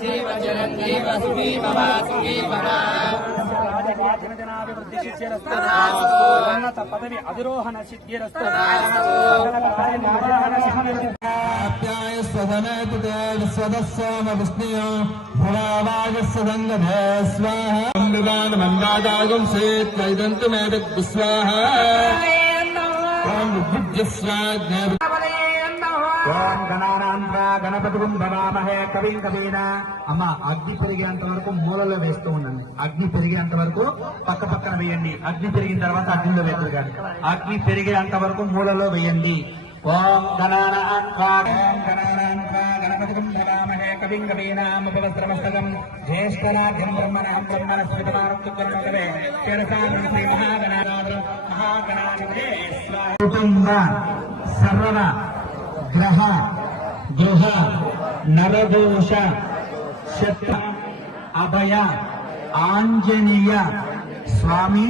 जीव जरन् जीव सुखी भव सुखी भव దినదినాభివృద్ధి సిద్ధిరస్తు ఉన్నత పదవి అధిరోహణ సిద్ధిరస్తు కార్యనిర్వహణ సిద్ధిరస్తు స్వాహ స్వాహ ఓం గణానాంధ్ర గణపతి భవామహే కవిం కవీనా. అమ్మ అగ్ని పెరిగేంత వరకు మూలలో వేస్తూ ఉండండి. అగ్ని పెరిగేంత వరకు పక్క పక్కన వేయండి. అగ్ని పెరిగిన తర్వాత అగ్నిలో వేద్దరు కానీ. అగ్ని పెరిగేంత వరకు మూలలో వేయండి. ఓం గణానాంధ్ర ఓం గణానాంధ్ర గణపతి భవామహే కవిం కవీనాముపవస్త్రమస్తకం జ్యేష్ఠరాజ్యం బ్రహ్మణాం బ్రహ్మణ స్మృతమారుక్తుకరణకవే శిరసాం శ్రీ మహాగణానాథ. మహాగణాధిపతే. స్వాహ. కుటుంబ సర్వ ग्रह गृह नरदोष शत अभय आंजनीय स्वामी।